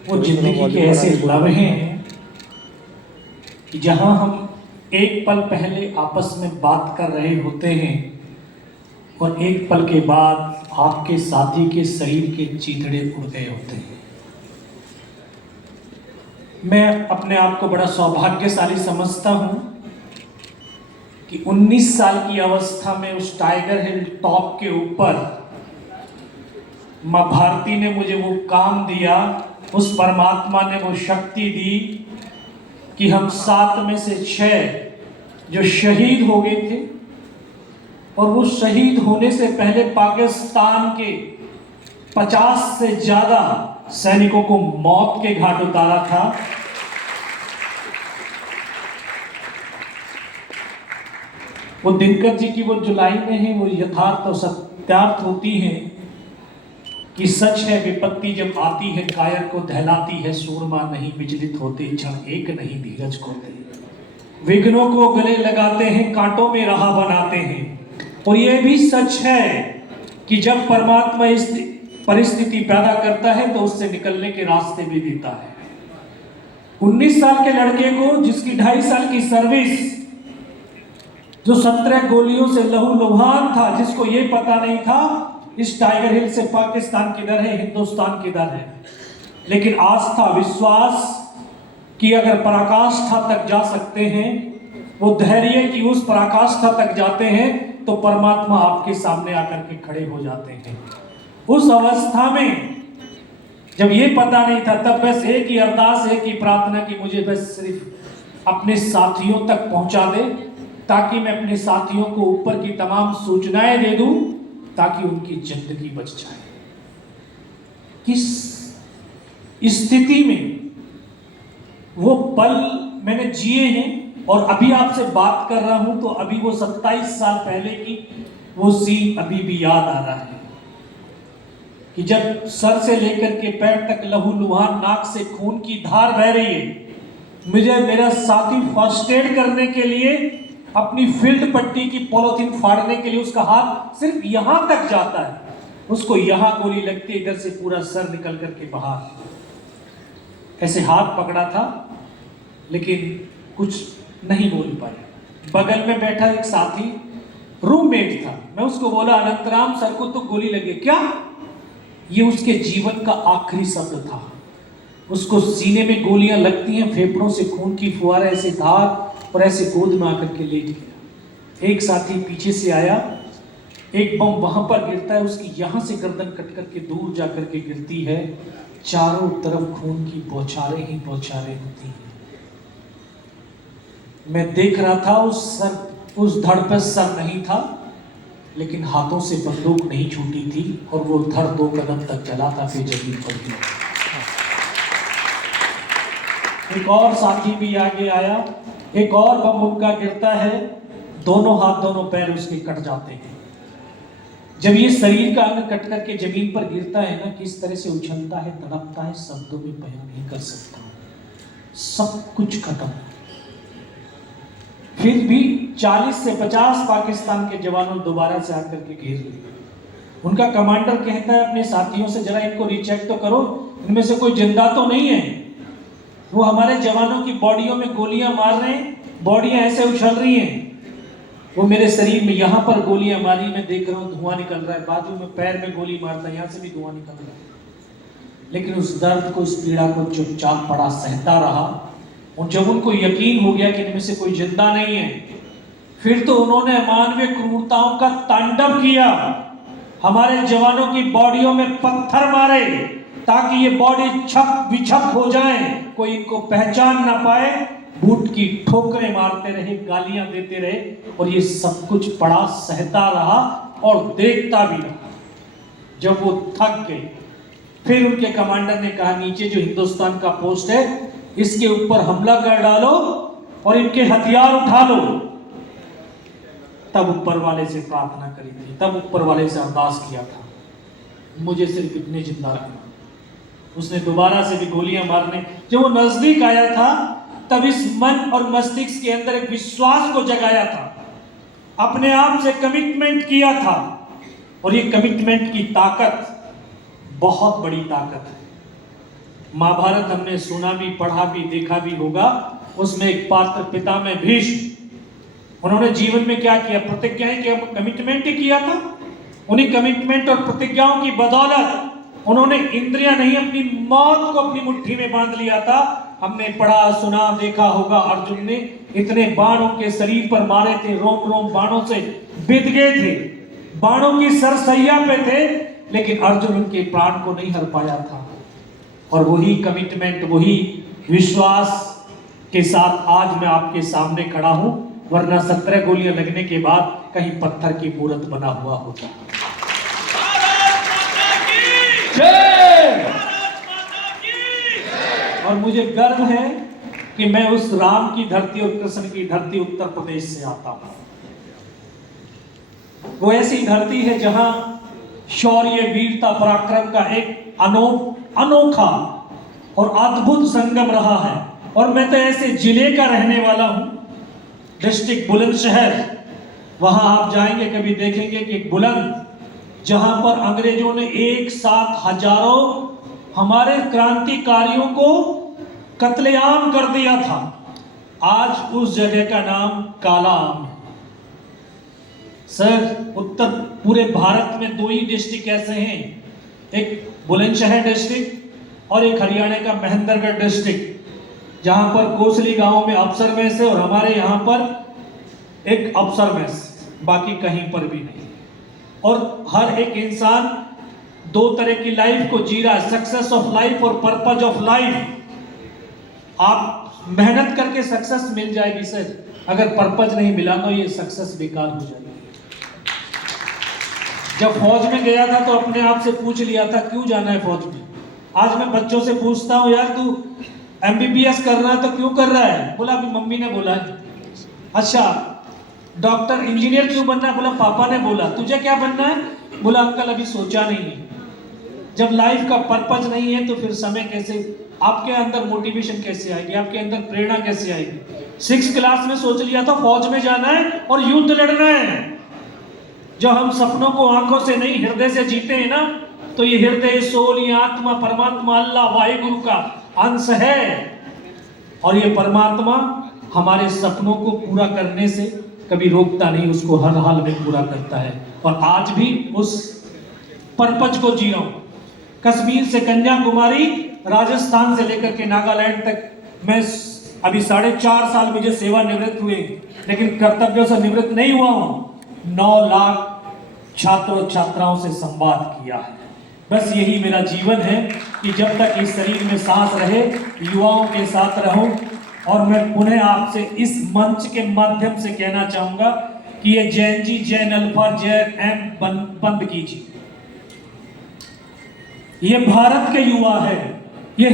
वो जिंदगी के ऐसे लम्हे हैं कि जहां हम एक पल पहले आपस में बात कर रहे होते हैं और एक पल के बाद आपके साथी के शरीर के चीथड़े उड़ गए होते हैं। मैं अपने आप को बड़ा सौभाग्यशाली समझता हूं कि 19 साल की अवस्था में उस टाइगर हिल टॉप के ऊपर मां भारती ने मुझे वो काम दिया, उस परमात्मा ने वो शक्ति दी कि हम 7 में से 6 जो शहीद हो गए थे और वो शहीद होने से पहले पाकिस्तान के 50 से ज्यादा सैनिकों को मौत के घाट उतारा था। वो दिनकर जी की वो जो लाइनें हैं वो यथार्थ और सत्यार्थ होती हैं कि सच है विपत्ति जब आती है कायर को दहलाती है, सूरमा नहीं विचलित होते क्षण एक नहीं धीरज खोते, विघ्नों को गले लगाते हैं कांटों में राह बनाते हैं। और ये भी सच है कि जब परमात्मा इस परिस्थिति पैदा करता है तो उससे निकलने के रास्ते भी देता है। 19 साल के लड़के को जिसकी 2.5 साल की सर्विस, जो 17 गोलियों से लहूलुहान था, जिसको ये पता नहीं था इस टाइगर हिल से पाकिस्तान किधर है, हिंदुस्तान किधर है, लेकिन आस्था विश्वास कि अगर पराकाष्ठा तक जा सकते हैं, वो धैर्य कि उस पराकाष्ठा तक जाते हैं तो परमात्मा आपके सामने आकर के खड़े हो जाते हैं। उस अवस्था में जब ये पता नहीं था तब बस एक ही अरदास, एक ही प्रार्थना कि मुझे बस सिर्फ अपने साथियों तक पहुंचा दे ताकि मैं अपने साथियों को ऊपर की तमाम सूचनाएं दे दूं ताकि उनकी जिंदगी बच जाए। किस स्थिति में वो पल मैंने जिए हैं और अभी आपसे बात कर रहा हूं तो अभी वो 27 साल पहले की वो सीन अभी भी याद आ रहा है कि जब सर से लेकर के पैर तक लहूलुहान, नाक से खून की धार बह रही है, मुझे मेरा साथी फर्स्ट एड करने के लिए अपनी फील्ड पट्टी की पॉलिथीन फाड़ने के लिए उसका हाथ सिर्फ यहां तक जाता है, उसको यहां गोली लगती है, इधर से पूरा सर निकल करके बाहर। ऐसे हाथ पकड़ा था लेकिन कुछ नहीं बोल पाया। बगल में बैठा एक साथी रूममेट था, मैं उसको बोला अनंतराम सर को तो गोली लगी। क्या? ये उसके जीवन का आखिरी शब्द था। उसको सीने में गोलियां लगती हैं, फेफड़ों से खून की फुहार ऐसे धार और ऐसे गोद में आकर के लेट गया। एक साथी पीछे से आया, एक बम वहां पर गिरता है, उसकी यहां से गर्दन कट करके दूर जाकर के गिरती है। चारों तरफ खून की बौछारें ही बौछारें होती हैं। मैं देख रहा था उस धड़ पर सर नहीं था लेकिन हाथों से बंदूक नहीं छूटी थी और वो धड़ 2 कदम तक चला था, फिर जमीन पर गिरा। एक और साथी भी आगे आया, एक और बम उनका गिरता है, दोनों हाथ दोनों पैर उसके कट जाते हैं। जब ये शरीर का अंग कट करके जमीन पर गिरता है ना, किस तरह से उछलता है, तड़पता है, शब्दों में बयान नहीं कर सकता। सब कुछ खत्म। फिर भी 40 से 50 पाकिस्तान के जवानों दोबारा से आकर के घेर लिए। उनका कमांडर कहता है अपने साथियों से, जरा इनको रीचेक तो करो, इनमें से कोई जिंदा तो नहीं है। वो हमारे जवानों की बॉडियों में गोलियां मार रहे हैं, बॉडियां ऐसे उछल रही हैं। वो मेरे शरीर में यहां पर गोलियां मारी, मैं देख रहा हूं धुआं निकल रहा है, बाजू में पैर में गोली मारता है, यहां से भी धुआं निकल रहा है। लेकिन उस दर्द को, उस पीड़ा को चुपचाप पड़ा सहता रहा। और जब उनको यकीन हो गया कि इनमें से कोई जिंदा नहीं है, फिर तो उन्होंने अमानवीय क्रूरताओं का तांडव किया। हमारे जवानों की बॉडियों में पत्थर मारे ताकि ये बॉडी छप विछप हो जाए, कोई इनको पहचान ना पाए। बूट की ठोकरें मारते रहे, गालियां देते रहे और ये सब कुछ पड़ा सहता रहा और देखता भी रहा। जब वो थक गए, फिर उनके कमांडर ने कहा, नीचे जो हिंदुस्तान का पोस्ट है इसके ऊपर हमला कर डालो और इनके हथियार उठा लो। तब ऊपर वाले से प्रार्थना करी थी, तब ऊपर वाले से अरदास किया था, मुझे सिर्फ इतने जिंदा रखना। उसने दोबारा से भी गोलियां मारने, जब वो नजदीक आया था तब इस मन और मस्तिष्क के अंदर एक विश्वास को जगाया था, अपने आप से कमिटमेंट किया था। और ये कमिटमेंट की ताकत बहुत बड़ी ताकत है। महाभारत हमने सुना भी, पढ़ा भी, देखा भी होगा। उसमें एक पात्र पितामह भीष्म, उन्होंने जीवन में क्या किया? प्रतिज्ञाएं किया, कमिटमेंट ही किया था। उन्हीं कमिटमेंट और प्रतिज्ञाओं की बदौलत उन्होंने इंद्रियां नहीं, अपनी मौत को अपनी मुट्ठी में बांध लिया था। हमने पढ़ा, सुना, देखा होगा, अर्जुन ने इतने बाणों के शरीर पर मारे थे, रोम रोम बाणों से बिध गए थे, बाणों की सरसैया पे थे, लेकिन अर्जुन उनके प्राण को नहीं हर पाया था। और वही कमिटमेंट, वही विश्वास के साथ आज मैं आपके सामने खड़ा हूं, वरना 17 गोलियां लगने के बाद कहीं पत्थर की मूर्त बना हुआ होता। और मुझे गर्व है कि मैं उस राम की धरती और कृष्ण की धरती उत्तर प्रदेश से आता हूं। वो ऐसी धरती है जहां शौर्य, वीरता, पराक्रम का एक अनोखा और अद्भुत संगम रहा है। और मैं तो ऐसे जिले का रहने वाला हूं, डिस्ट्रिक्ट बुलंदशहर। वहां आप जाएंगे कभी, देखेंगे कि एक बुलंद, जहां पर अंग्रेजों ने एक साथ हजारों हमारे क्रांतिकारियों को कत्लेआम कर दिया था। आज उस जगह का नाम काला आम है। सर, पूरे भारत में 2 ही डिस्ट्रिक्ट ऐसे हैं, एक बुलंदशहर डिस्ट्रिक्ट और एक हरियाणा का महेंद्रगढ़ डिस्ट्रिक्ट, जहां पर कोसली गांव में अफसर मेस है और हमारे यहां पर एक अफसर मेस, बाकी कहीं पर भी नहीं। और हर एक इंसान 2 तरह की लाइफ को जी रहा है, सक्सेस ऑफ लाइफ और पर्पज ऑफ लाइफ। आप मेहनत करके सक्सेस मिल जाएगी सर, अगर पर्पज नहीं मिला तो ये सक्सेस बेकार हो जाएगी। जब फौज में गया था तो अपने आप से पूछ लिया था क्यों जाना है फौज में। आज मैं बच्चों से पूछता हूं, यार तू MBBS कर रहा है तो क्यों कर रहा है? बोला अभी मम्मी ने बोला है। अच्छा, डॉक्टर इंजीनियर क्यों बनना है? बोला पापा ने बोला। तुझे क्या बनना है? बोला अंकल अभी सोचा नहीं है। जब लाइफ का पर्पज नहीं है तो फिर समय कैसे, आपके अंदर मोटिवेशन कैसे आएगी, आपके अंदर प्रेरणा कैसे आएगी? 6th क्लास में सोच लिया था फौज में जाना है और युद्ध लड़ना है। जो हम सपनों को आंखों से नहीं हृदय से जीते हैं ना, तो ये हृदय, सोल, ये आत्मा, परमात्मा, अल्लाह, वाहिगुरु का अंश है। और ये परमात्मा हमारे सपनों को पूरा करने से कभी रोकता नहीं, उसको हर हाल में पूरा करता है। और आज भी उस पर्पज को जी रहा हूं। कश्मीर से कन्याकुमारी, राजस्थान से लेकर के नागालैंड तक मैं अभी 4.5 साल मुझे सेवा निवृत्त हुए, लेकिन कर्तव्यों से निवृत्त नहीं हुआ हूं। 9 लाख छात्रों छात्राओं से संवाद किया है। बस यही मेरा जीवन है कि जब तक इस शरीर में सांस रहे, युवाओं के साथ रहूं। और मैं पुनः आपसे इस मंच के माध्यम से कहना चाहूंगा कि ये जैन जी, जैन अल्फा, जैन एम बंद कीजिए। ये भारत के युवा है, ये